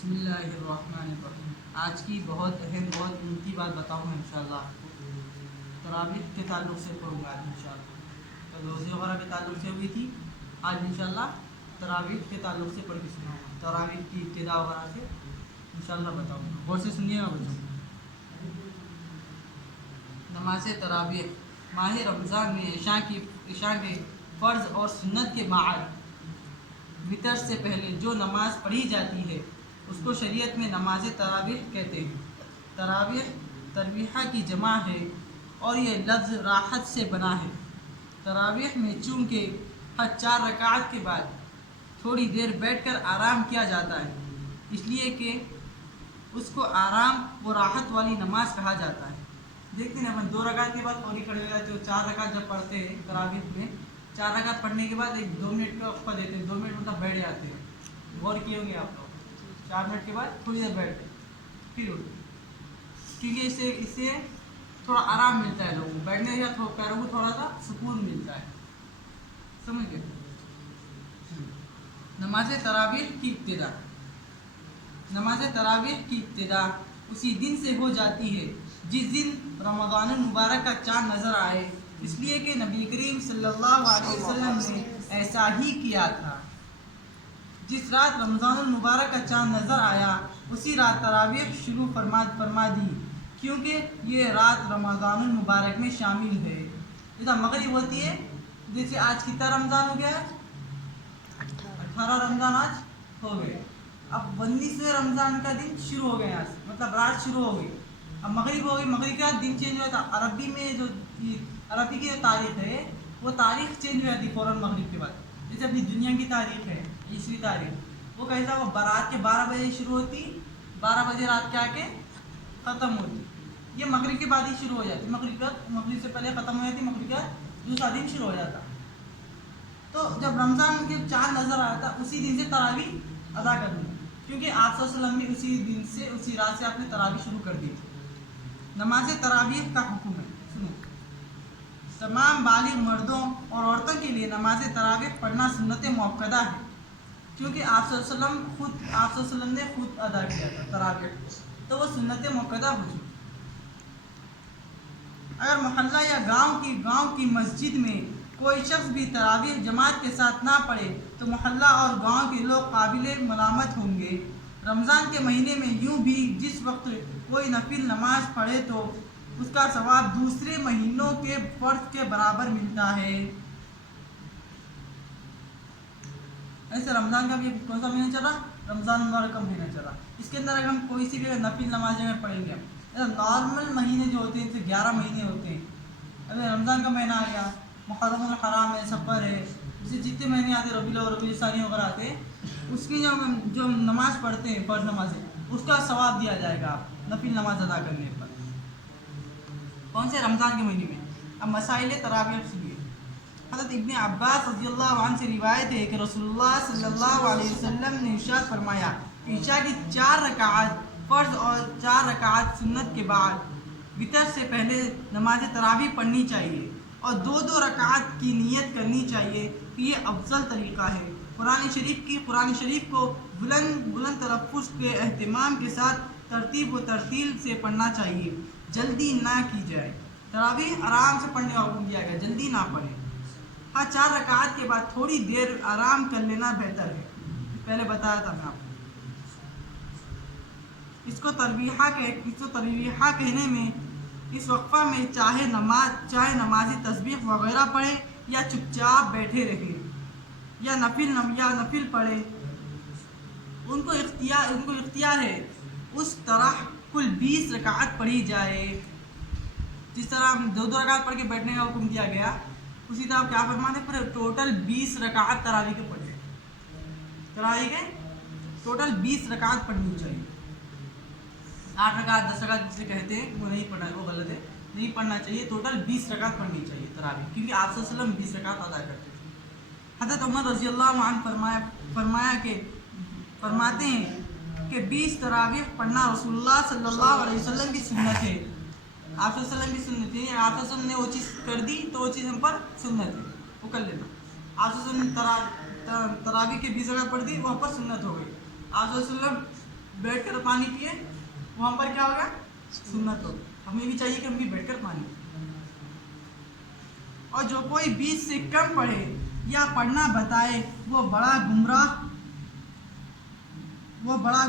بسم اللہ الرحمن الرحیم۔ آج کی بہت اہم بہت قیمتی بات بتاؤں گا انشاءاللہ۔ تراویح کے تعلق سے پڑھوں گا آج انشاءاللہ۔ تو روزے وغیرہ کے تعلق سے ہوئی تھی، آج انشاءاللہ تراویح کے تعلق سے پڑھ کے سناؤں گا۔ تراویح کی ابتدا وغیرہ سے انشاءاللہ بتاؤں گا، غور سے سنیے گا بچوں۔ نماز تراویح ماہ رمضان میں عشاء کے فرض اور سنت کے بعد وتر سے پہلے جو نماز پڑھی جاتی ہے اس کو شریعت میں نماز تراویح کہتے ہیں۔ تراویح ترویحہ کی جمع ہے اور یہ لفظ راحت سے بنا ہے۔ تراویح میں چونکہ ہر 4 رکعت کے بعد تھوڑی دیر بیٹھ کر آرام کیا جاتا ہے، اس لیے کہ اس کو آرام و راحت والی نماز کہا جاتا ہے۔ دیکھتے ہیں اپن 2 رکعت کے بعد فوری کھڑے ہو جاتے ہیں، 4 رکعت جب پڑھتے ہیں تراویح میں، 4 رکعت پڑھنے کے بعد 2 منٹ کا وقفہ دیتے ہیں، 2 منٹ مطلب بیٹھ جاتے ہیں۔ غور کیے ہوں گے آپ لوگ، 4 منٹ کے بعد تھوڑی دیر بیٹھتے پھر اٹھتے، کیونکہ اس سے تھوڑا آرام ملتا ہے لوگوں کو، بیٹھنے کے بعد پیروں کو تھوڑا سا سکون ملتا ہے، سمجھ گئے۔ نماز تراویح کی ابتدا، نماز تراویح کی ابتدا اسی دن سے ہو جاتی ہے جس دن رمضان المبارک کا چاند نظر آئے، اس لیے کہ نبی کریم صلی اللہ علیہ وسلم نے ایسا ہی کیا تھا۔ جس رات رمضان المبارک کا چاند نظر آیا اسی رات تراویح شروع فرما دی، کیونکہ یہ رات رمضان المبارک میں شامل ہے۔ جیسا مغرب ہوتی ہے، جیسے آج کتنا رمضان ہو گیا، 18 رمضان آج ہو گئے، اب 19ویں رمضان کا دن شروع ہو گیا، آج مطلب رات شروع ہو گئی، اب مغرب ہو گئی، مغرب کا دن چینج ہوا تھا۔ عربی میں جو عربی کی جو تاریخ ہے وہ تاریخ چینج ہو جاتی فوراً مغرب کے بعد، جیسے اپنی دنیا کی تاریخ ہے عیسوی تاریخ، وہ کیسا، وہ برات کے 12 بجے شروع ہوتی، 12 بجے رات کے آ کے ختم ہوتی، یہ مغرب کے بعد ہی شروع ہو جاتی، مغرب سے پہلے ختم ہو جاتی، مغرب کا دوسرا دن شروع ہو جاتا۔ تو جب رمضان کے چاند نظر آیا تھا اسی دن سے تراویح ادا کرنی، کیونکہ آپ صلی اللہ علیہ وسلم نے اسی دن سے اسی رات سے آپ نے تراویح شروع کر دی تھی۔ نماز تراویح کا حکم ہے، سنو، تمام بالغ مردوں اور عورتوں کے لیے نماز تراویح پڑھنا سنت مؤکدہ ہے، کیونکہ آپ صلی اللہ علیہ وسلم نے خود ادا کیا تھا تراویح، تو وہ سنت مؤکدہ ہو چکی۔ اگر محلہ یا گاؤں کی مسجد میں کوئی شخص بھی تراویح جماعت کے ساتھ نہ پڑھے تو محلہ اور گاؤں کے لوگ قابل ملامت ہوں گے۔ رمضان کے مہینے میں یوں بھی جس وقت کوئی نفل نماز پڑھے تو اس کا ثواب دوسرے مہینوں کے فرض کے برابر ملتا ہے۔ ایسے رمضان کا بھی کون سا مہینہ چل رہا، رمضان مبارک کا مہینہ چل رہا، اس کے اندر اگر ہم کوئی سی بھی نفل نماز اگر پڑھیں گے، نارمل مہینے جو ہوتے ہیں جیسے 11 مہینے ہوتے ہیں، ابھی رمضان کا مہینہ آ گیا، محرم الحرام ہے، سفر ہے، جیسے جتنے مہینے آتے ہیں، ربیع الاول ربیع الثانی وغیرہ آتے ہیں، اس کی جو نماز پڑھتے ہیں فرض نمازیں، اس کا ثواب دیا جائے گا آپ نفل نماز ادا کرنے پر، کون سے رمضان کے مہینے میں۔ اب مسائل تراویح سنیے۔ حضرت ابن عباس رضی اللہ عنہ سے روایت ہے کہ رسول اللہ صلی اللہ علیہ وسلم نے ارشاد فرمایا کہ عشاء کی 4 رکعات فرض اور 4 رکعات سنت کے بعد وتر سے پہلے نماز تراویح پڑھنی چاہیے اور 2 رکعات کی نیت کرنی چاہیے کہ یہ افضل طریقہ ہے۔ قرآن شریف کو بلند تلفظ کے اہتمام کے ساتھ ترتیب و ترتیل سے پڑھنا چاہیے، جلدی نہ کی جائے۔ تراویح آرام سے پڑھنے کا حکم دیا گیا، جلدی نہ پڑھیں۔ ہاں 4 رکعات کے بعد تھوڑی دیر آرام کر لینا بہتر ہے، پہلے بتایا تھا میں آپ کو۔ اس کو ترویحہ کہنے میں اس وقفہ میں چاہے نمازی تسبیح وغیرہ پڑھے یا چپ چاپ بیٹھے رہے یا نفل پڑھے، ان کو اختیار ہے۔ اس طرح کل 20 رکعت پڑھی جائے، جس طرح ہم 2 رکعت پڑھ کے بیٹھنے کا حکم دیا گیا، اسی طرح کیا فرماتے ہیں، پورے ٹوٹل 20 رکعت تراویح کے پڑھے، تراویح کے ٹوٹل 20 رکعت پڑھنی چاہیے۔ 8 رکعت 10 رکعت جسے کہتے ہیں وہ نہیں پڑھنا، وہ غلط ہے، نہیں پڑھنا چاہیے، ٹوٹل 20 رکعت پڑھنی چاہیے تراویح، کیونکہ آپ صلی اللہ علیہ وسلم 20 رکعت ادا کرتے تھے۔ حضرت عمر رضی اللہ عنہ فرماتے ہیں کہ 20 تراویح پڑھنا رسول اللہ صلی اللہ علیہ وسلم کی سنت ہے، آپ صلی اللہ علیہ وسلم کی سنت ہے، آپ صلی اللہ علیہ وسلم نے وہ چیز کر دی تو وہ چیز ہم پر سنت ہے، وہ کر لینا۔ آپ صلی اللہ علیہ وسلم نے تراویح کے 20 رکعت پڑھ دی، وہ ہم پر سنت ہو گئی۔ آپ صلی اللہ علیہ وسلم بیٹھ کر پانی پیے وہاں پر کیا ہوگا؟ سنت ہو. ہمیں بھی چاہیے کہ ہم بھی بیٹھ کر پانی پیے. اور جو کوئی 20 سے کم پڑھے یا پڑھنا بتائے وہ بڑا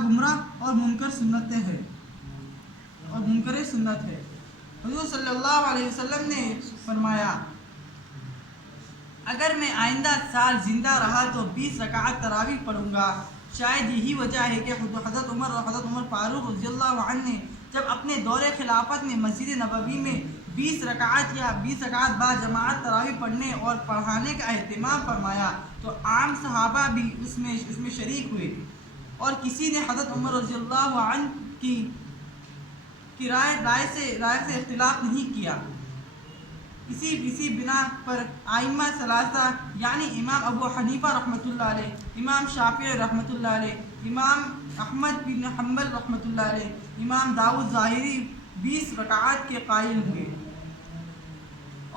گمراہ اور منکر سنت ہے. حضور صلی اللہ علیہ وسلم نے فرمایا اگر میں آئندہ سال زندہ رہا تو 20 رکعت تراویح پڑھوں گا. شاید یہی وجہ ہے کہ حضرت عمر فاروق رضی اللہ عنہ نے جب اپنے دور خلافت میں مسجد نبوی میں 20 رکعت با جماعت تراویح پڑھنے اور پڑھانے کا اہتمام فرمایا تو عام صحابہ بھی اس میں شریک ہوئے اور کسی نے حضرت عمر رضی اللہ عنہ کی رائے سے اختلاف نہیں کیا. اسی بنا پر ائمہ ثلاثہ یعنی امام ابو حنیفہ رحمۃ اللہ علیہ، امام شافعی رحمۃ اللہ علیہ، امام احمد بن حنبل رحمۃ اللہ علیہ، امام داؤد ظاہری 20 رکعات کے قائل ہوئے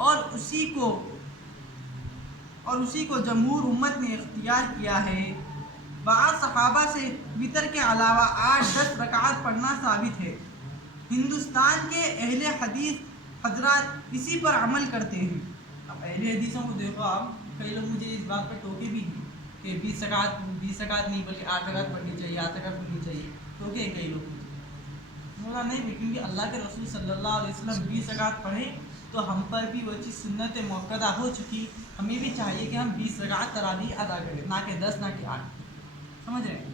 اور اسی کو جمہور امت نے اختیار کیا ہے. بعض صحابہ سے وتر کے علاوہ 8-10 رکعات پڑھنا ثابت ہے. ہندوستان کے اہل حدیث حضرات اسی پر عمل کرتے ہیں. اب اہل حدیثوں کو دیکھو آپ، کئی لوگ مجھے اس بات پر ٹوکے بھی ہیں کہ 20 رکعت نہیں بلکہ 8 رکعت پڑھنی چاہیے، 8 رکعت پڑھنی چاہیے. ٹوکے کئی لوگ مجھے نہیں، کیونکہ اللہ کے رسول صلی اللہ علیہ وسلم 20 رکعت پڑھے تو ہم پر بھی وہ چیز سنت موقدہ ہو چکی. ہمیں بھی چاہیے کہ ہم 20 رکعت تراویح ادا کریں، نہ کہ 10 نہ کہ 8. سمجھ رہے ہیں؟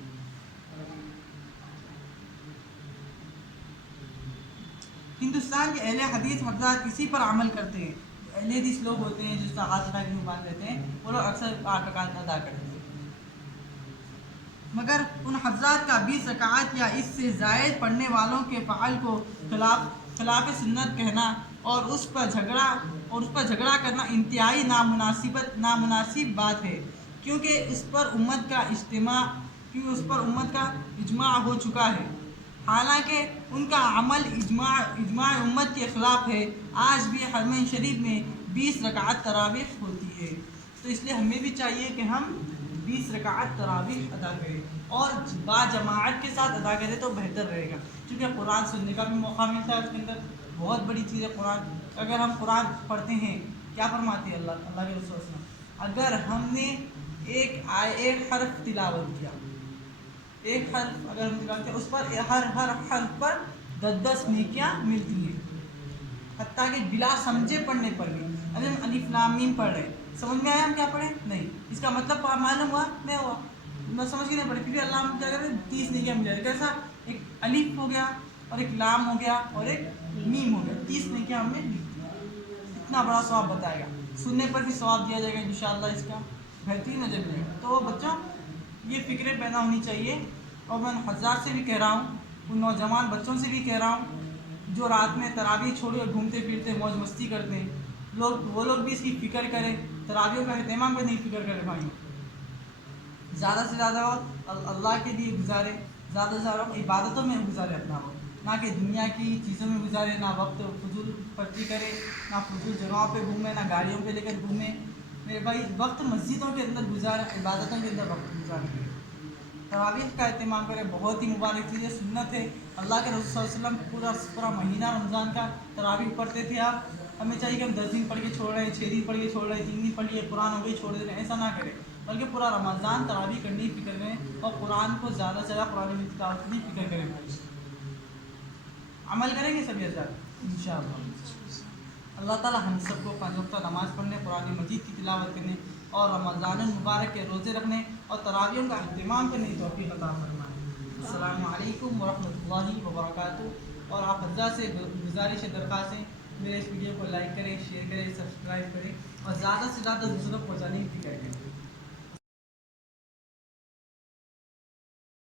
ہندوستان کے اہل حدیث حضرات اسی پر عمل کرتے ہیں. اہل حدیث لوگ ہوتے ہیں جو ہاتھ اٹھا کے باندھ لیتے ہیں، وہ لوگ اکثر 8 رکعت ادا کرتے ہیں. مگر ان حضرات کا 20 رکعت یا اس سے زائد پڑھنے والوں کے فعل کو خلاف سنت کہنا اور اس پر جھگڑا کرنا انتہائی نامناسب بات ہے، کیونکہ اس پر امت کا اجماع ہو چکا ہے. حالانکہ ان کا عمل اجماع امت کے خلاف ہے. آج بھی حرمین شریف میں 20 رکعت تراویح ہوتی ہے، تو اس لیے ہمیں بھی چاہیے کہ ہم 20 رکعت تراویح ادا کریں اور با جماعت کے ساتھ ادا کریں تو بہتر رہے گا، کیونکہ قرآن سننے کا بھی موقع ملتا ہے. اس کے اندر بہت بڑی چیز ہے قرآن. اگر ہم قرآن پڑھتے ہیں، کیا فرماتے ہیں اللہ کے رسول صلی اللہ علیہ وسلم، اگر ہم نے ایک حرف تلاوت کیا، ایک حرف اگر ہم تلاوت کیا، اس پر ہر حرف پر 10 نیکیاں ملتی ہیں. حتیٰ کہ بلا سمجھے پڑھنے پر بھی. اگر ہم الف لام میم پڑھ رہے ہیں، سمجھ میں آیا ہم کیا پڑھیں؟ نہیں. اس کا مطلب معلوم ہوا؟ نہیں ہوا. میں سمجھ کے نہیں پڑھی، پھر بھی اللہ ہم کیا کریں؟ 30 نیکیاں مل جائیں. کیسا؟ ایک الف ہو گیا اور ایک لام ہو گیا اور ایک میم ہو گیا، 30 نیکیاں ہمیں ملتی ہیں. اتنا بڑا ثواب بتائے گا. سننے پر بھی ثواب دیا جائے گا انشاءاللہ. اس کا بہترین اجر ملے گا. تو بچوں، یہ فکریں پیدا ہونی چاہیے. اور میں حضرات سے بھی کہہ رہا ہوں، ان نوجوان بچوں سے بھی کہہ رہا ہوں جو رات میں تراویح چھوڑ کر گھومتے پھرتے موج مستی کرتے ہیں، وہ لوگ بھی اس کی فکر کریں. تراویح کا اہتمام کرنے کی فکر کریں بھائیوں. زیادہ سے زیادہ وقت اللہ کے لیے گزارے، زیادہ سے زیادہ وقت عبادتوں میں گزارے اپنا وقت، نہ کہ دنیا کی چیزوں میں گزارے. نہ وقت فضول خرچی کرے، نہ فضول جگہوں پہ گھومے، نہ گاڑیوں پہ لے کر گھومے. میرے بھائی، وقت مسجدوں کے اندر گزارے، عبادتوں کے اندر وقت گزارے. تراویح کا اہتمام کریں، بہت ہی مبارک چیز ہے، سنت ہے. اللہ کے رسول صلی اللہ علیہ وسلم پورا مہینہ رمضان کا تراویح پڑھتے تھے. آپ ہمیں چاہیے کہ ہم 10 دن پڑھ کے چھوڑ رہے ہیں، 6 دن پڑھ کے چھوڑ رہے ہیں، 3 دن پڑھ لیے قرآن ہو گئی چھوڑ دے رہے ہیں، ایسا نہ کریں. بلکہ پورا رمضان تراویح کرنے کی فکر کریں اور قرآن کو زیادہ سے زیادہ قرآن کی تلاوت کی فکر کریں. عمل کریں گے سبھی حضرات انشاءاللہ. اللہ تعالی ہم سب کو 5 وقتہ نماز پڑھنے، قرآن مجید کی تلاوت کرنے اور رمضان المبارک کے روزے رکھنے اور تراویحوں کا اہتمام کرنے کی توفیق عطا فرمائے. السلام علیکم ورحمۃ اللہ وبرکاتہ. اور آپ حضرات سے گزارش درخواست ہے، میرے اس ویڈیو کو لائک کریں، شیئر کریں، سبسکرائب کریں اور زیادہ سے زیادہ دوسروں کو پہنچانے کی فکر کریں.